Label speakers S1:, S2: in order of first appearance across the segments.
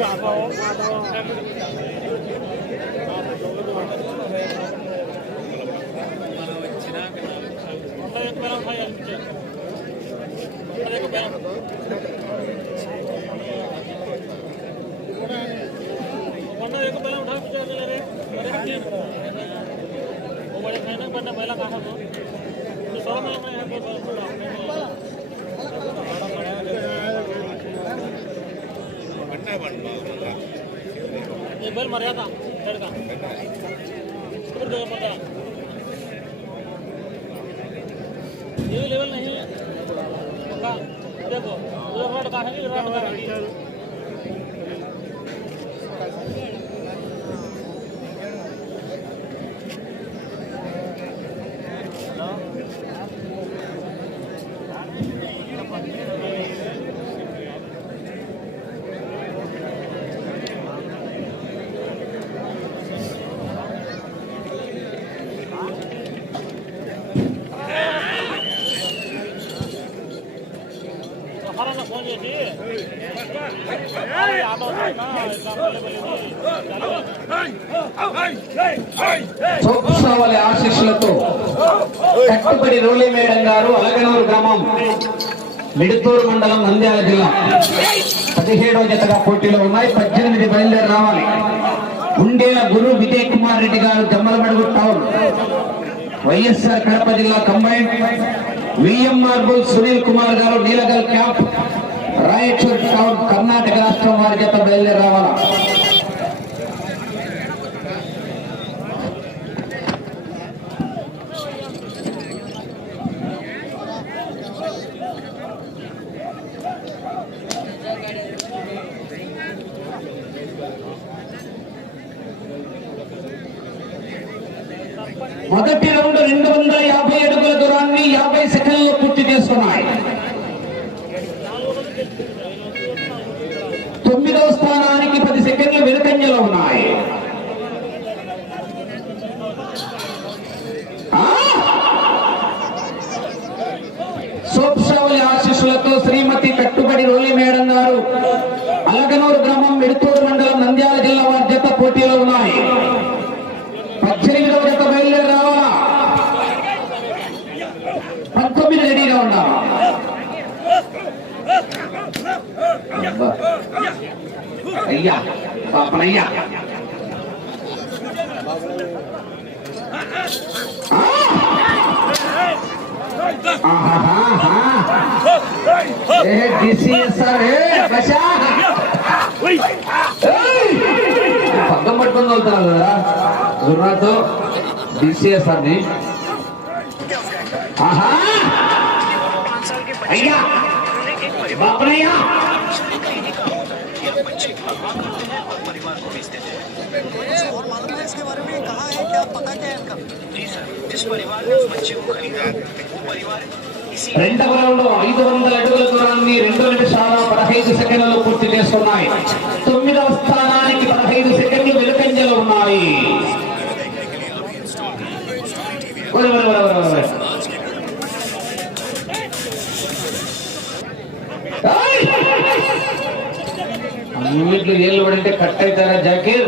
S1: वो बड़े खाना बनना पहला कहा तो सौ में यहाँ पर ये बैल मर जाता लड़का और जगह पता ये लेवल नहीं है देखो लड़का है
S2: लड़का है కట్టుబడి రోలి మేడం గారు అలగనూరు గ్రామం మిడుతూరు మండలం నంద్యాల జిల్లా. పదిహేడవ జతగా పోటీలో ఉన్నాయి. పద్దెనిమిది బయలుదేరి రావాలి. ఉండేల గురు విజయ్ కుమార్ రెడ్డి గారు జమ్మలమడుగు టౌన్. వైఎస్ఆర్ కడప జిల్లా కంబైన్. విఎంఆర్ బుల్ సునీల్ కుమార్ గారు నీలగల్ క్యాంప్. రాయచూర్ టౌన్ కర్ణాటక రాష్ట్రం వారి జత బయలుదేరి రావాలా? మొదటి రౌండ్ రెండు వందల యాభై అడుగుల దూరాన్ని యాభై సెకండ్లలో పూర్తి చేసుకున్నాయి తొమ్మిదవ స్థానానికి పది సెకండ్లు వెనుకంజలో ఉన్నాయి ఆ! సోప్షావళి ఆశీస్సులతో శ్రీమతి కట్టుబడి రోలి మేడం గారు అలగనూరు గ్రామం మిడుతూరు మండలం నంద్యాల జిల్లా వారి జత పోటీలో ఉన్నాయి పద్దెనిమిదవ జత బయలుదేరి రావాలా పంతొమ్మిది రెడీగా ఉండాలా అబ్బా. అయ్యా పాపనయ్యా! పక్కన పట్టుకొని వెళ్తున్నావు కదా గురునాథ్
S3: और मालूम है इसके बारे में कहा है क्या पता क्या है इनका
S4: जी सर जिस परिवार ने उस बच्चे को खरीदा वो परिवार इसी
S2: రెండవ రౌండ్ ఐదు వందల అడుగుల దూరాన్ని రెండు నిమిషాల పదహైదు సెకండ్లలో పూర్తి చేస్తున్నాయి తొమ్మిదవ స్థానానికి పదహైదు సెకండ్లు వెలుకంజలో ఉన్నాయి ఒరే, ఒరే, ఒరే, ఒరే, ఒరే. ఏయ్! అన్నిట్లో ఏళ్ళు పడింటే కట్ అవుతారా జాకీర్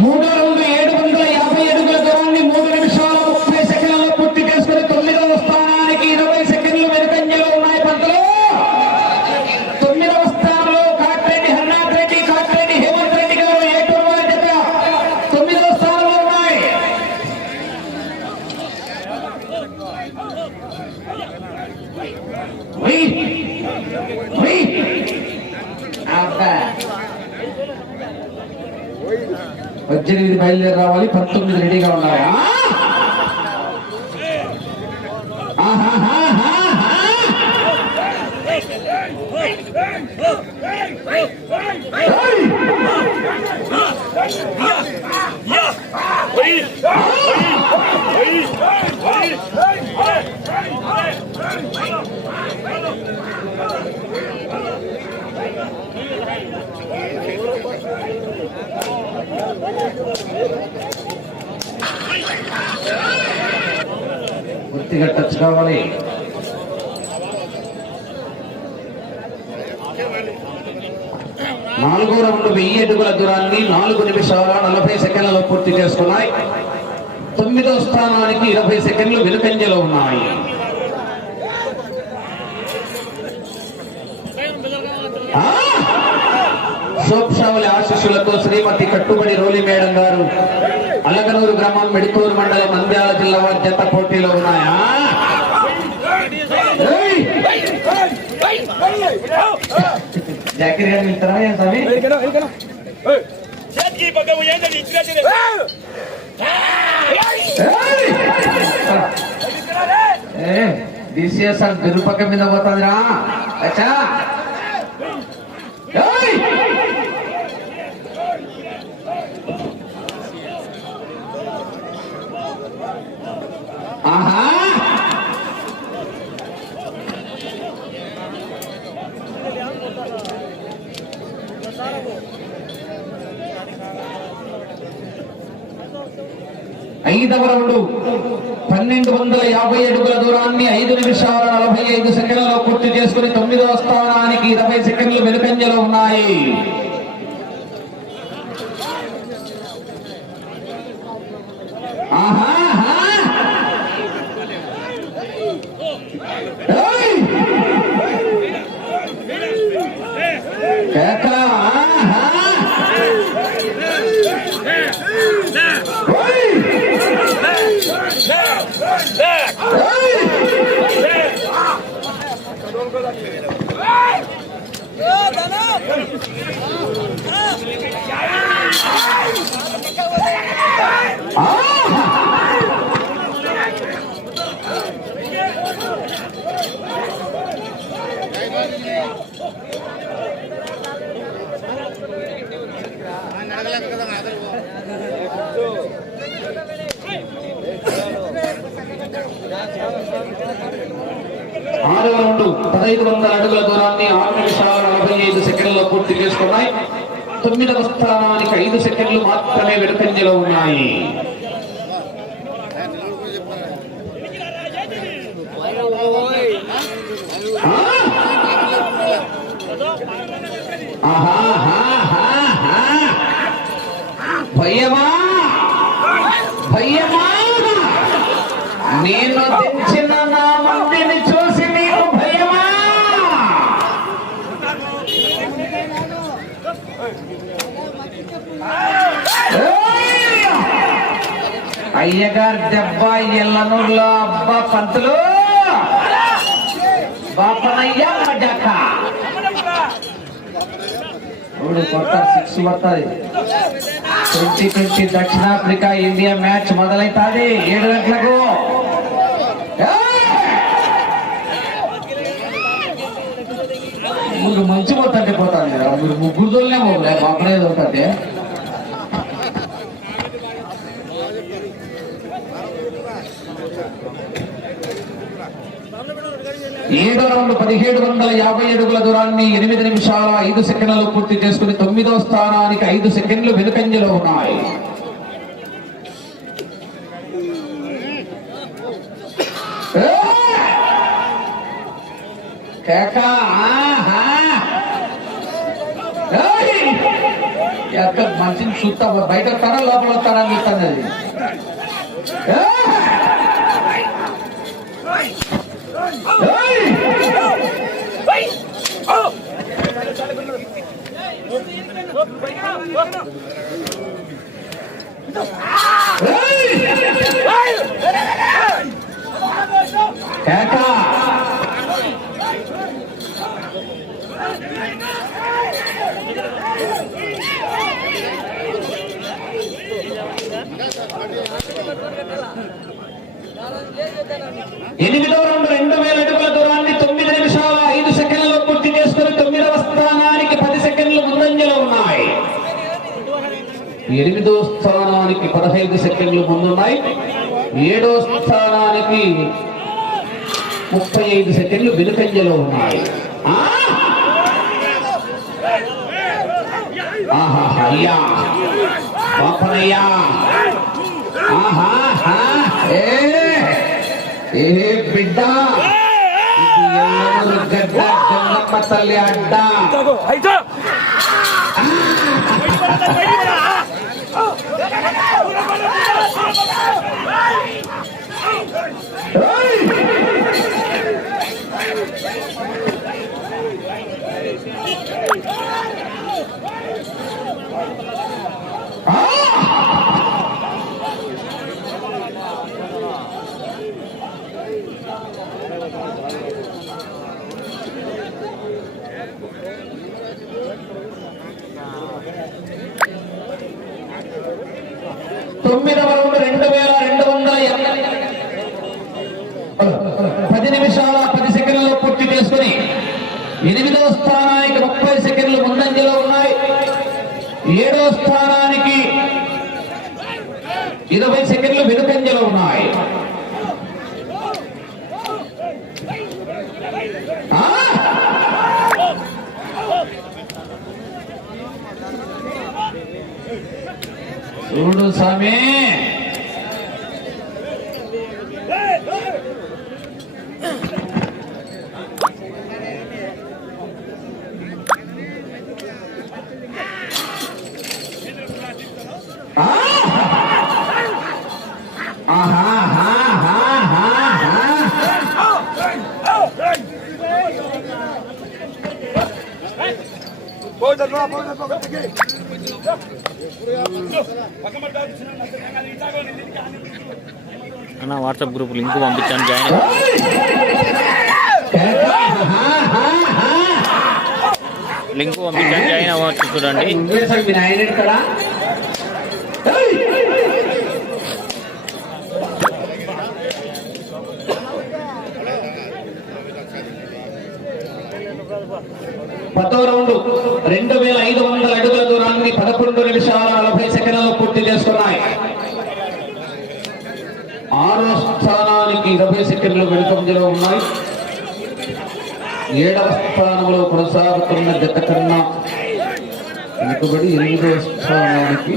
S2: మూడు రెండు ఏడు వందల యాభై అడుగుల పూర్తిగా టచ్ కావాలి. నాలుగో రౌండ్ వెయ్యి అడుగుల దూరాన్ని నాలుగు నిమిషాల నలభై సెకండ్లలో పూర్తి చేసుకున్నాయి. తొమ్మిదో స్థానానికి ఇరవై సెకండ్లు వెనుకంజలో ఉన్నాయి. ఆ! సోప్షావలి ఆశీస్సులతో శ్రీమతి కట్టుబడి రోలి మేడం గారు అలగనూరు గ్రామం మెడికూరు మండలం నంద్యాల జిల్లా వారి జత పోటీలో ఉన్నాయా? జాకిర్ గారు వెళ్తారా ఏం స్వామి? డిసిఎస్ఆర్ దురుపక్క మీద పోతుందిరా. అచ్చా! ఆహా! ఐదవ రౌండ్. పన్నెండు వందల యాభై అడుగుల దూరాన్ని ఐదు నిమిషాల నలభై ఐదు సెకండ్లలో పూర్తి చేసుకుని తొమ్మిదవ స్థానానికి ఇరవై సెకండ్లు వెనుకంజలో ఉన్నాయి ఆహా ఆహా. ఏయ్! కేక, ఆహా. ఓయ్! ఏయ్! ఆహా! ఆరో రౌండ్ పదహైదు వందల అడుగుల దూరాన్ని ఆరు నిమిషాల నలభై ఐదు సెకండ్లలో పూర్తి చేసుకున్నాయి. తొమ్మిదవ స్థానానికి ఐదు సెకండ్లు మాత్రమే వెనుకంజలో ఉన్నాయి. భయ్యమా భయ్యమా నేను అయ్యగారు దెబ్బ ఎల్లనూరులో అబ్బా పంతులు. బాపనయ్య ఇప్పుడు కొత్త సిక్స్ పడుతుంది ట్వంటీ ట్వంటీ దక్షిణాఫ్రికా ఇండియా మ్యాచ్ మొదలైతుంది. ఏడు గంటలకు. ముగ్గురు మంచి పోతుంటే పోతాను మీరు ముగ్గురు ముగ్గురుతోనే పోలే బాపనే పోతుంటే ఏడో రౌండ్ పదిహేడు వందల యాభై అడుగుల దూరాన్ని ఎనిమిది నిమిషాల ఐదు సెకండ్లు పూర్తి చేసుకుని తొమ్మిదో స్థానానికి ఐదు సెకండ్లు వెనుకంజలో ఉన్నాయి. మనిషిని చూస్తా బయట వస్తారా లోపల వస్తారా అని చెప్తాను అది கேட்டா ఎనిమిదో రెండు రెండు వేల అడుగులతో ఎనిమిదో స్థానానికి పదహైదు సెకండ్లు ముందున్నాయి. ఏడో స్థానానికి ముప్పై ఐదు సెకండ్లు వెనుకంజలో ఉన్నాయి. ఏ! బిడ్డ? గడ్డ జంగమ్మ తల్లి అడ్డ. తొమ్మిదవ రౌండ్ రెండు వేల రెండు వందల ఎనభై పది నిమిషాల పది సెకండ్లలో పూర్తి చేసుకుని ఎనిమిదవ స్థానానికి ముప్పై సెకండ్లు ముందంజలో ఉన్నాయి. ఏడవ స్థానానికి ఇరవై సెకండ్లు వెనుకంజలో ఉన్నాయి. చూడు స్వామి
S1: అన్న వాట్సాప్ గ్రూప్ లింక్ పంపించాను జాయిన్ లింక్ పంపించాను జాయిన్ అవ్వచ్చు చూడండి.
S2: పదో రౌండ్. రెండు వేల ఐదు వందల అడుగుల దూరాన్ని పదకొండు నిమిషాల నలభై సెకండ్లలో పూర్తి చేస్తున్నాయి ఆరో స్థానానికి ఇరవై సెకండ్లు వెనుకంజలో ఉన్నాయి. ఏడవ స్థానంలో కొనసాగుతున్న గత కన్నా వెనుకబడి ఎనిమిదవ స్థానానికి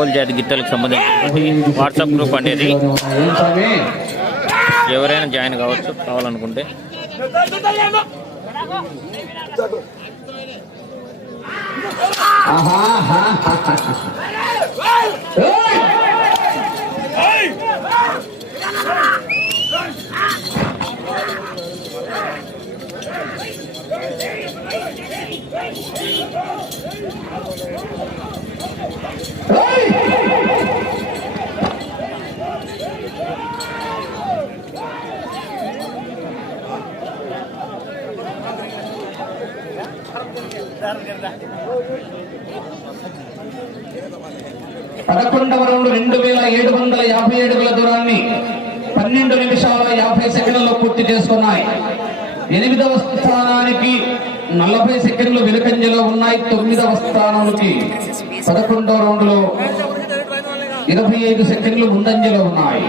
S1: ఒంగోలు జాతి గిట్టలకు సంబంధించి వాట్సాప్ గ్రూప్ అనేది ఎవరైనా జాయిన్ కావచ్చు కావాలనుకుంటే.
S2: ఆహా, పదకొండవ రౌండ్ రెండు వేల ఏడు వందల యాభై అడుగుల దూరాన్ని పన్నెండు నిమిషాల యాభై సెకండ్లలో పూర్తి చేసుకున్నాయి. ఎనిమిదవ స్థానానికి నలభై సెకండ్లు వెనుకంజలో ఉన్నాయి. తొమ్మిదవ స్థానానికి పదకొండవ రౌండ్లో ఇరవై ఐదు సెకండ్లు ముందంజలో ఉన్నాయి.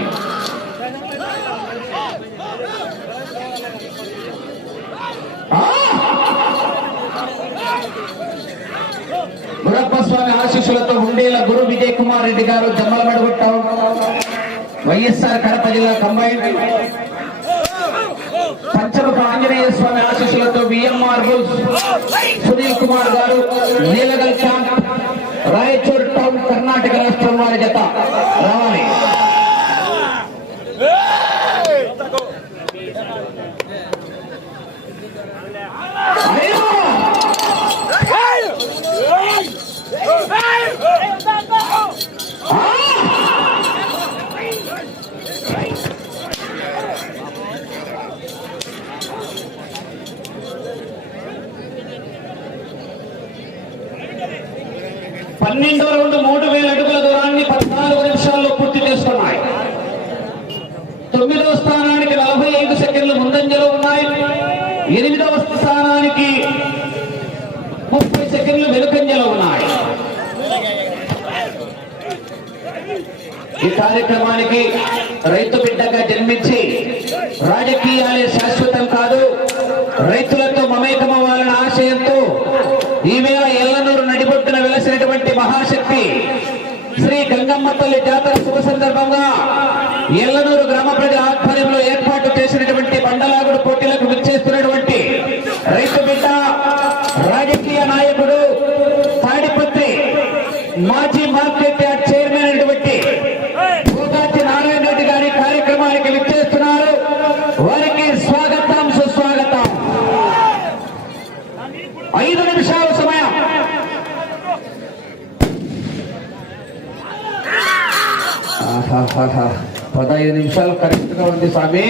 S2: గురప్ప స్వామి ఆశీస్సులతో ఉండేల గురు విజయ్ కుమార్ రెడ్డి గారు జమ్మల మెడగొట్టాం వైఎస్ఆర్ కడప జిల్లా కంబైన్. పంచముఖ ఆంజనేయ స్వామి ఆశీస్సులతో VMR Sunil Kumar garu Neelagal camp Raichur town Karnataka రాష్ట్రం వారి జత. రావాలి ఈ కార్యక్రమానికి రైతు బిడ్డగా జన్మించి రాజకీయ శాశ్వతం కాదు రైతులతో మమేకమవ్వాలన్న ఆశయంతో ఈవేళ ఎల్లనూరు నడిబొట్టున వెలసినటువంటి మహాశక్తి శ్రీ గంగమ్మ తల్లి జాతర శుభ సందర్భంగా ఎల్లనూరు గ్రామ ప్రజల ఆధ్వర్యంలో ఏర్పాటు చేసినటువంటి బండలాగుడు పోటీలకు విచ్చేస్తున్నటువంటి రైతు బిడ్డ రాజకీయ నాయకుడు తాడిపత్రి మాజీ మార్కెట్ యార్డ్ చైర్మన్ అయినటువంటి భూగాచి నారాయణ రెడ్డి గారి కార్యక్రమానికి విచ్చేస్తున్నారు వారికి స్వాగతం సుస్వాగతం ఐదు నిమిషాల సమయం ఆహాహాహా. పదహైదు నిమిషాలు కరెక్ట్గా ఉంది స్వామి.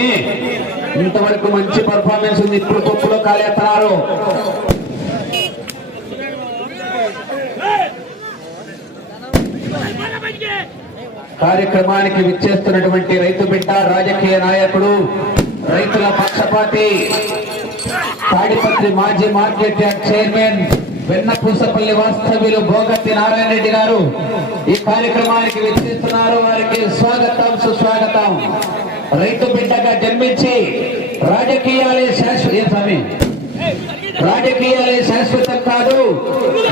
S2: ఇంతవరకు మంచి పర్ఫార్మెన్స్ ఉంది. ఇప్పుడు పప్పులో కాలేస్తున్నారు కార్యక్రమానికి విచ్చేస్తున్నటువంటి రైతు బిడ్డ రాజకీయ నాయకుడు రైతుల పక్షపాతి తాడిపత్రి మాజీ మార్కెట్ యార్డ్ చైర్మన్ వెన్నపూసపల్లి వాస్తవ్యులు భోగత్తి నారాయణ రెడ్డి గారు ఈ కార్యక్రమానికి విచ్చేస్తున్నారు. వారికి స్వాగతం సుస్వాగతం. రైతు బిడ్డగా జన్మించి రాజకీయాలే శాశ్వత రాజకీయాలే శాశ్వతం కాదు.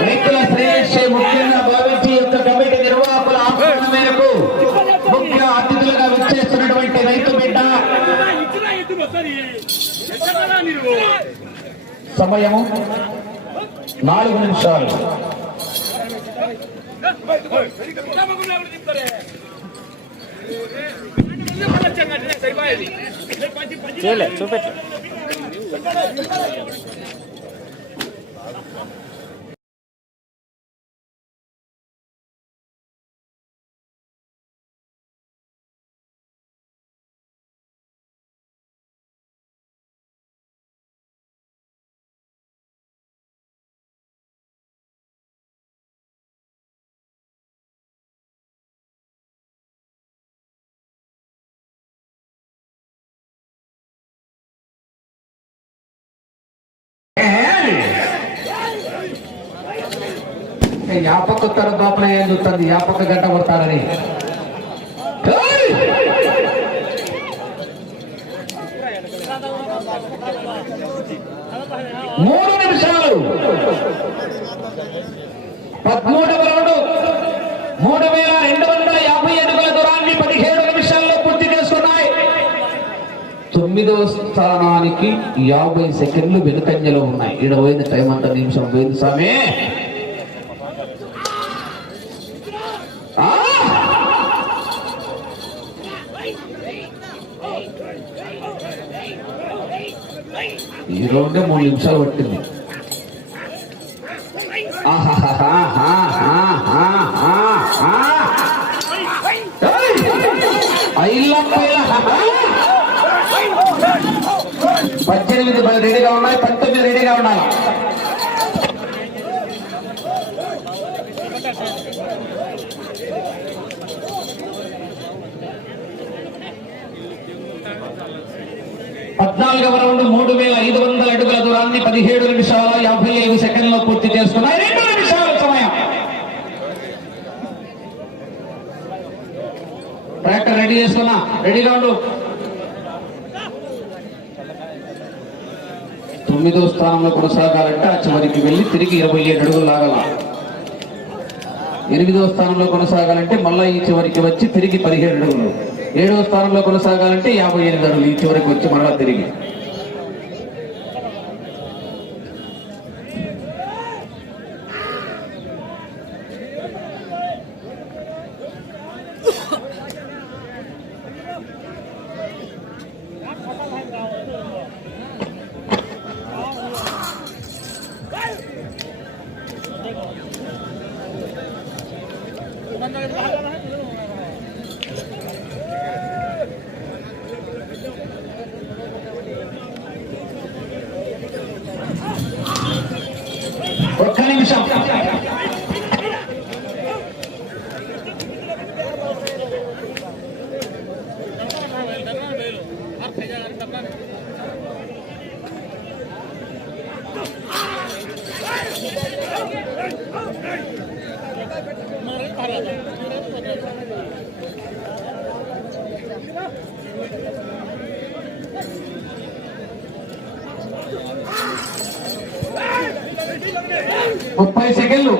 S2: రైతుల శ్రేయస్సే ముఖ్యంగా భావించి యొక్క కమిటీ నిర్వాహకుల ఆహ్వానం మేరకు ముఖ్య అతిథులుగా విచ్చేస్తున్నటువంటి రైతు బిడ్డ. సమయము. నాలుగు నిమిషాలు.
S1: చూపెట్టు
S2: యాపక్క ఉత్తర దోపన ఏం చూస్తుంది యాపక్క గంట కొడతారని. మూడు నిమిషాలు. పదమూడవ రౌండ్ మూడు వేల రెండు వందల యాభై అడుగుల దూరాన్ని పదిహేడు నిమిషాల్లో పూర్తి చేస్తున్నాయి. తొమ్మిదవ స్థానానికి యాభై సెకండ్లు వెనుకంజలో ఉన్నాయి. ఈడ టైం అంత నిమిషం పోయింది స్వామి. ఈ రౌండే మూడు నిమిషాలు పట్టింది. పద్దెనిమిది పది రెడీగా ఉన్నాయి పంతొమ్మిది రెడీగా ఉన్నాయి. పద్నాలుగవ రౌండ్ మూడు వేల ఐదు వందల పదిహేడు నిమిషాల యాభై ఐదు సెకండ్లో పూర్తి చేసుకున్నాయి. రెండు నిమిషాల సమయం. ట్రాక్టర్ రెడీ చేసుకున్నా. రెడీగా ఉండు. తొమ్మిదో స్థానంలో కొనసాగాలంటే ఆ చివరికి వెళ్ళి తిరిగి ఇరవై ఏడు అడుగులు లాగల. ఎనిమిదో స్థానంలో కొనసాగాలంటే మళ్ళీ ఈ చివరికి వచ్చి తిరిగి పదిహేడు అడుగులు. ఏడో స్థానంలో కొనసాగాలంటే యాభై ఎనిమిది అడుగులు. ఈ చివరికి వచ్చి మళ్ళా తిరిగి. 我跟你们 ముప్పై సెకండ్లు.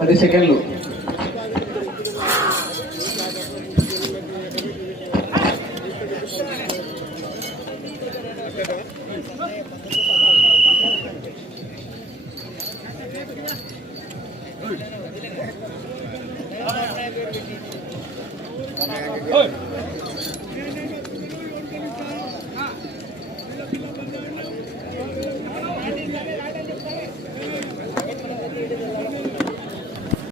S2: పది సెకండ్లు.